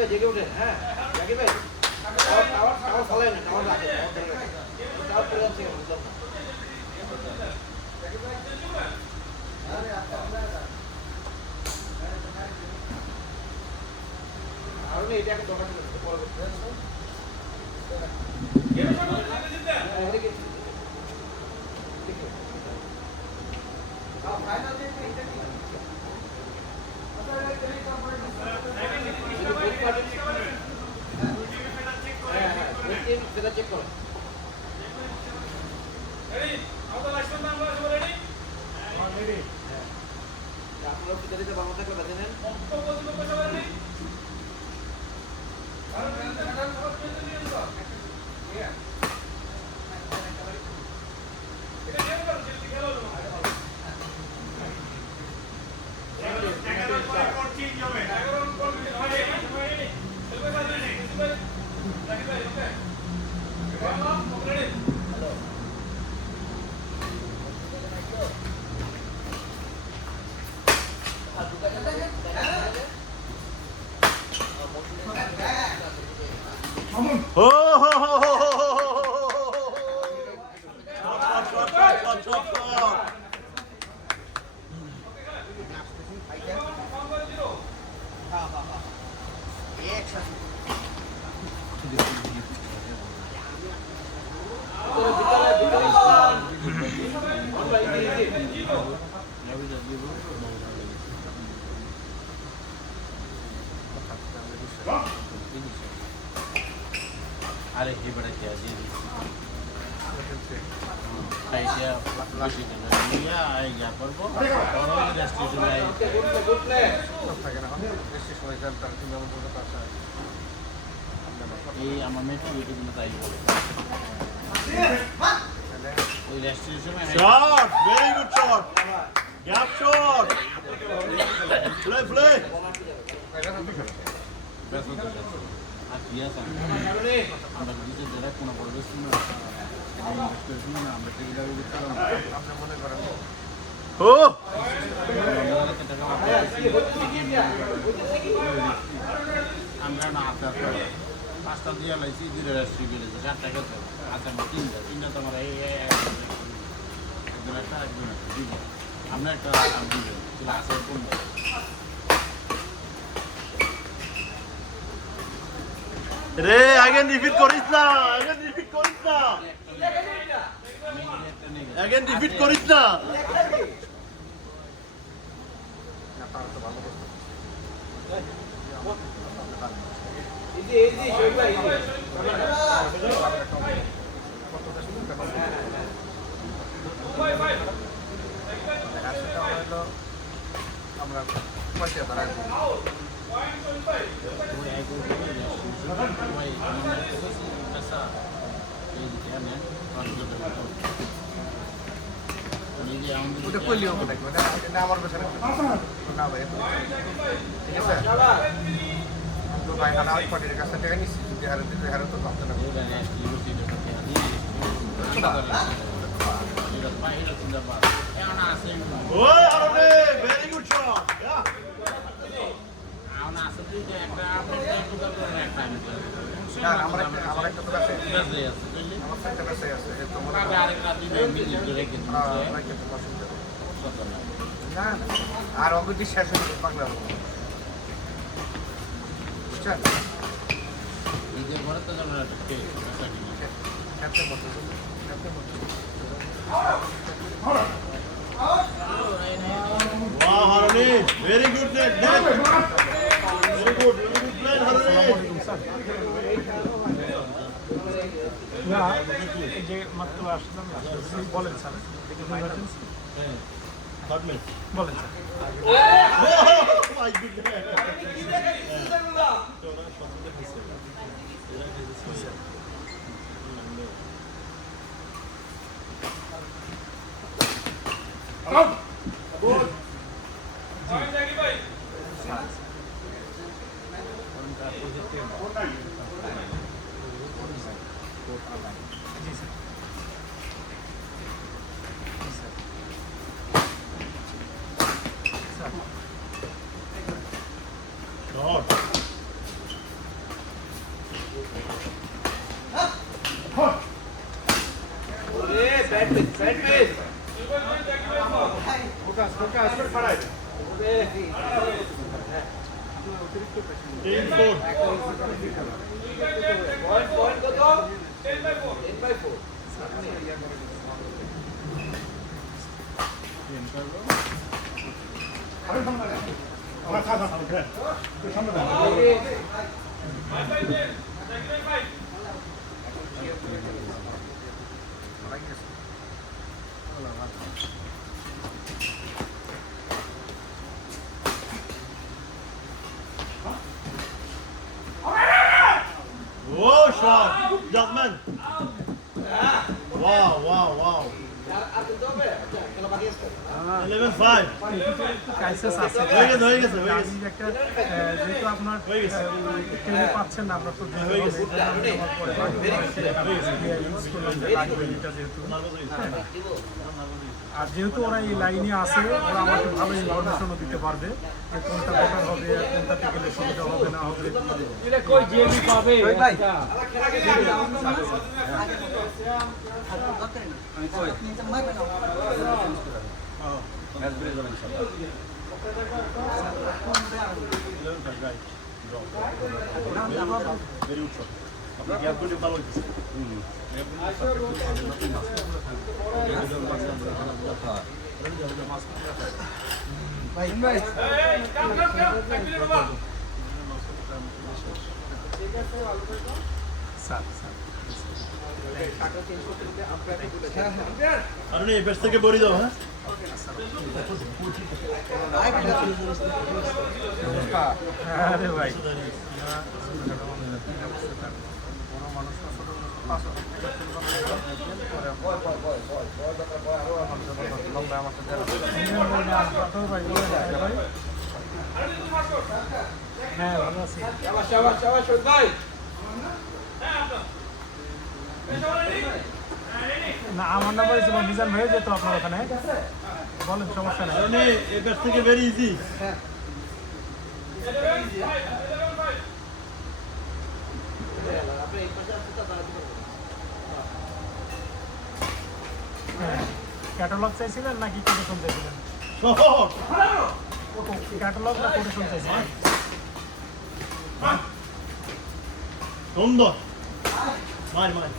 ভাই জেগে ওঠেন, হ্যাঁ জাকির ভাই টাওয়ার ফলায় না, টাওয়ার রাখে, টাওয়ার পড়ে যাচ্ছে কেন বুঝলাম না। আর এটা একটা দরকার ছিল পরে করতে সেটা চেক করো। আপনারা ফিচারিতে বাংলা থাকলে বেঁধে নেন। अरे ये बड़ा क्या जी आइडिया लाशी का नहीं आएगा पर वो और रेस्ट्रिक्शन है ये हमारे तो वीडियो में बताइए कोई रेस्ट्रिक्शन है shot very good shot gap shot play iya sama আমরা যদি যারা কোনো পরিবেশ না আমরা টেবিলে দিতাম আপনি মনে করেন ও আমরা না আপনার পাঁচটা দিয়ে লাইছি দুটো রাষ্ট্রীয় গেলেছে 4 টাকা তো আচ্ছা আমরা তিনটা তো আমরা এই একজন একটা দিব আমরা একটা দিব তাহলে আসে কোন রে again repeat করিস না again repeat করিস না ইজি শোক ভাই ইজি আমরা পয়সা বাড়াই ওটা কইলিও দেখো এটা আমার পেছনে না ভাই ঠিক আছে তো ভাই হানা ওই পার্টির কাছে টাকা নিছি যদি হারে তো কম না ওই আরে ভেরি গুড শট ইয়া আমরা আসলে একটা আমার একটা তো আছে আছে আমার একটা কাছে আছে তো মনে আগে আরেকটা দিবে মিলি ধরে কিন্তু না আর অঙ্গটি শেষ হয়ে বাংলা বুঝছেন এই যে বড় তো আমরা ক্যাপ্টেন মতো वाह हरणी very good net very good play हरणी না এই যে মাত্র আসলাম না বলেন স্যার থার্ড মিনিট বলেন স্যার মাই গুডনেস জি sir shot side pace focus focus ফাড়াই 10-4. পয়েন্ট কত 10/4 Whoa, shot. Judgment. Wow, wow, wow. আর কিন্তু হবে আচ্ছা খেলা বাকি আছে 11-5. একটু ক্রাইসিস আছে হয়ে গেছে, হয়ে গেছে, হয়ে গেছে। আমি একটা যেহেতু আপনার হয়ে গেছে। টেনে পাচ্ছেন না আপনার তো হয়ে গেছে। এটা যেহেতু আর যেহেতু ওরা এই লাইনে আছে ওরা আমাকে ভালো ইনফরমেশনও দিতে পারবে যে কোনটা বেটার হবে কোনটাতে গেলে সুবিধা হবে না হবে এটা কই জিএমই পাবে ভাই Very good shot. আপনার গ্যাপগুলি ভালো হইতেছে। আর এই বেশ থেকে বড়ি দাও হ্যাঁ আরে ভাই হ্যাঁ ভালো আছি শাবাশ শাবাশ শাবাশ শহীদ ভাই না আমার নাম্বার ছিল মিজান হয়ে যেত আপনার ওখানে বলেন সমস্যা নেই কারণ এই বেশ থেকে ভেরি ইজি আপনি এই পাশে আসতে তো তাড়াতাড়ি ক্যাটালগ চাইছিলেন নাকি কোটেশন চাইছিলেন শট ক্যাটালগ না কোটেশন চাইছিলেন সুন্দর মার মার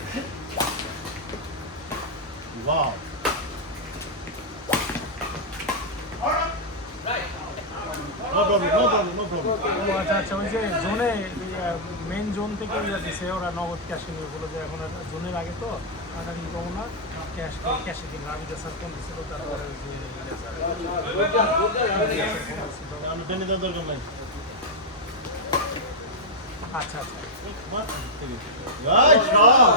wow No problem, no problem, no problem. ও আচ্ছা আচ্ছা ওই যে জোনে মেন জোন থেকে ইয়ে দিছে ওরা নগদ ক্যাশে নিয়ে বলে যে এখন জোনের আগে তো টাকা দিন পাবো না ক্যাশে দিন আমি যে স্যার ফোন দিছিল তারপরে ওই যে আমি টেনে দেওয়ার দরকার নাই আচ্ছা আচ্ছা ভাই শট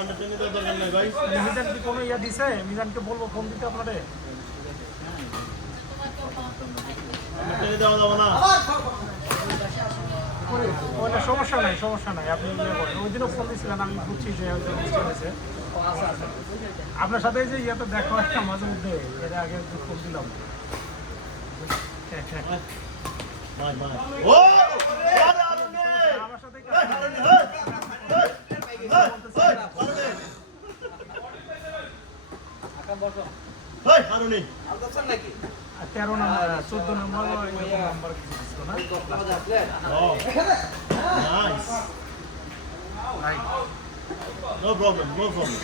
আমি টেনে দেওয়ার দরকার নাই ভাই মিজান কি কোনো ইয়া দিছে মিজানকে বলবো ফোন দিতে আপনারে আমি টেনে দেওয়া যাবো না ওটা সমস্যা নাই আপনি ইয়ে করেন ওই দিনও ফোন দিয়েছিলেন আমি বুঝছি যে হয়তো মিস্টেক হয়েছে আপনার সাথে এই যে ইয়েতে দেখা হয় না মাঝে মধ্যে এর আগে একটু ফোন দিলাম মার মার ও আরে আরে আমার সাথে হেই হারুনি আর দছন নাকি 13 নম্বর 14 নম্বর নাম্বার ছিল না আমাদের আসলে Oh, nice. No problem, no problem.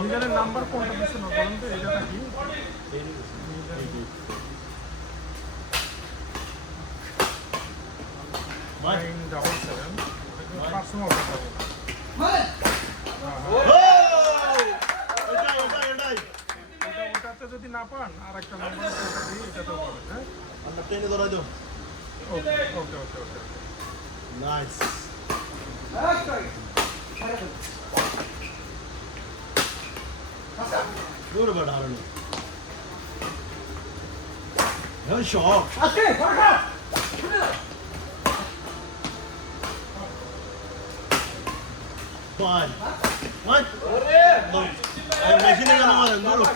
মিজানের নাম্বার কোনটা দিছিল বলুন তো এটা নাকি Mine. 977 পার্সোনাল ওটাই। ওটাতে যদি না পান আর একটা নাম্বার দিই এটাতেও পাবেন হ্যাঁ আমরা টেনে ধরাই দাও। ওকে ওকে ওকে ওকে Nice. Good about Haruni. Very short. Fine. What? I'm machine gonna maran duro.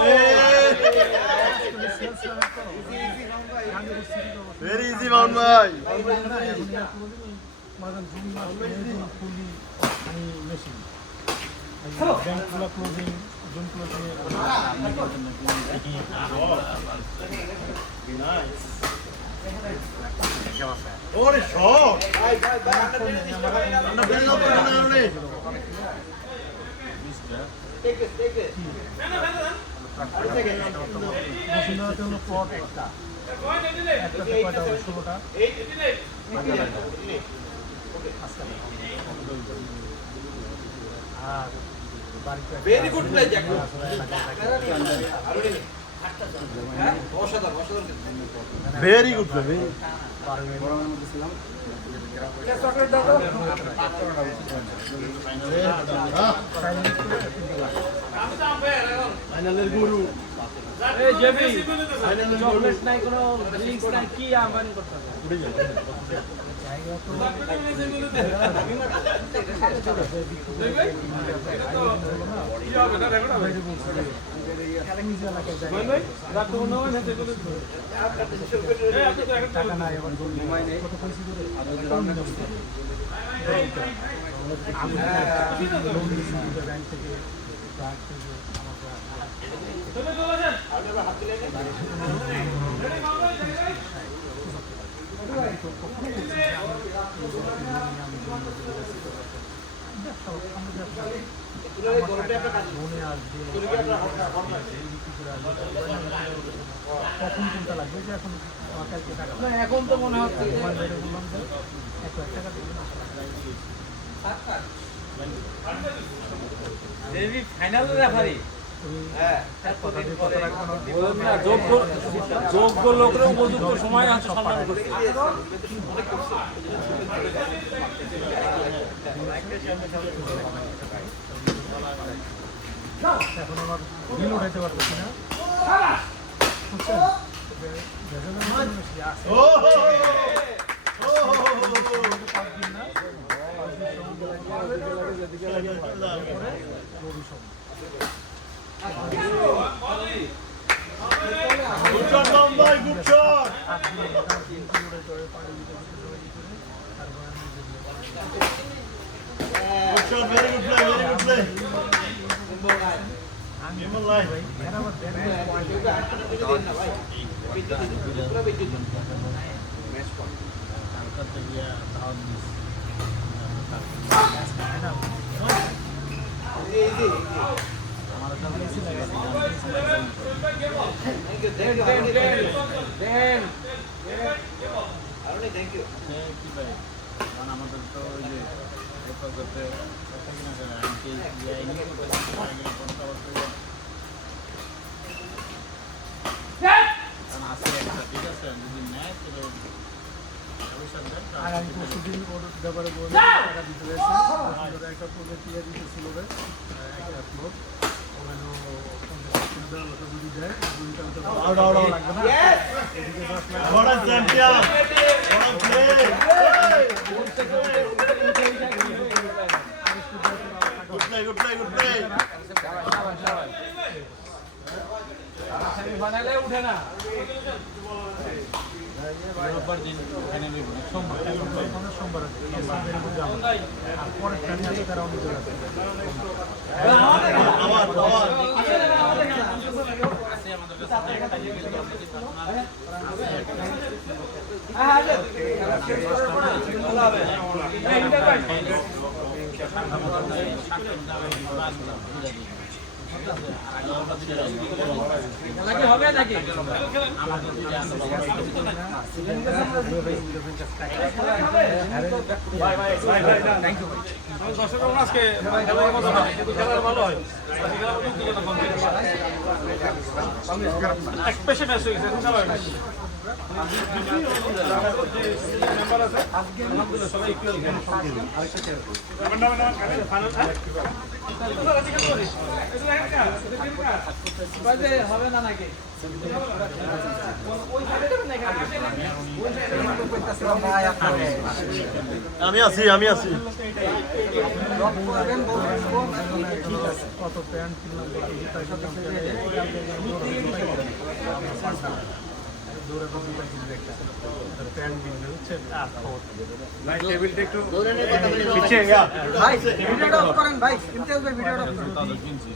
Hey! Very easy, Mound Bhai. ব্যাংকগুলো closing June closing What a shot! ভাই আমরা টেনে দিচ্ছি ভাই Anda bell up করে না রে। টেক দিস আর সেকেন্ড বসুন্ধরাতে হলো প্লট একটাতে কয়টা হবে 16টা আর বাড়িতে ভেরি গুড প্লে জ্যাক হ্যাঁ অসাধারণ Very good, very. Final guru. এই জেবি চকলেট নাই কোনো ড্রিঙ্কস নাই কি আমদানি করতে হবে টাকা নাই আবার কত পয়সা করে ব্যাংক থেকে ব্যাংক থেকে কখন কোনটা লাগবে যে এখন কালকে টাকা না এখন তো মনে হচ্ছে যে বললাম যে 1 লাখ টাকা দেবেন দেবী ফাইনাল রেফারি হ্যাঁ কথা দিয়ে কথা রাখবো না বলেন না যোগ্য লোকের উপযুক্ত সময় আছে সম্মান করতে এখন আমার বিল উঠাইতে পারতেছি না বুঝছেন ভেজালের মধ্যে বেশি আছে Oh! Good shot, Mound Bhai, good shot. Good shot, very good play, very good play. Nimble line. Then thank you কি ভাই কারণ আমাদের তো ওই যে রেকর্ড করতে থাকি না কেন আইনকে আইনি কারণ আছে একটা ঠিক আছে যদি নেয় তাহলে অবশ্যই দেন আর আমি পরশুদিন ওর ব্যাপারে বলে টাকা দিতে চাইছি একটা প্রজেক্ট দিয়ে দিতেছিল রে একটা আপলোড ওখানে বুঝি যায় বুঝিটা Out, out, out. লাগবে না এদিকে 10 lakh What a champion! What a play! Hey! Good play, good play, good play. সেমিফাইনালে উঠে না রোববার দিন ফাইনাল হইব না সোমবার সোমবার আর পরের টানি আছে তারা অন্য জায়গায় আছে Power, power. আছে আমাদের কাছে একটা জিনিস কিন্তু আমরা কিন্তু নাকি হবে নাকি খারাপ না স্পেশাল ম্যাচ হয়ে গেছে হবে না নাকি আমি আছি কত প্যান্ট কিনলাম কত জুতা কিনলাম দৌড়ে জুতা কিনবে একটা প্যান্ট কিনবে হচ্ছে আর খবর ভাই টেবিলটা একটু পিছিয়ে গিয়া ভাই ভিডিওটা অফ করেন ভাই ইমতিয়াজ ভাই ভিডিওটা অফ করেন তাদের কিনছি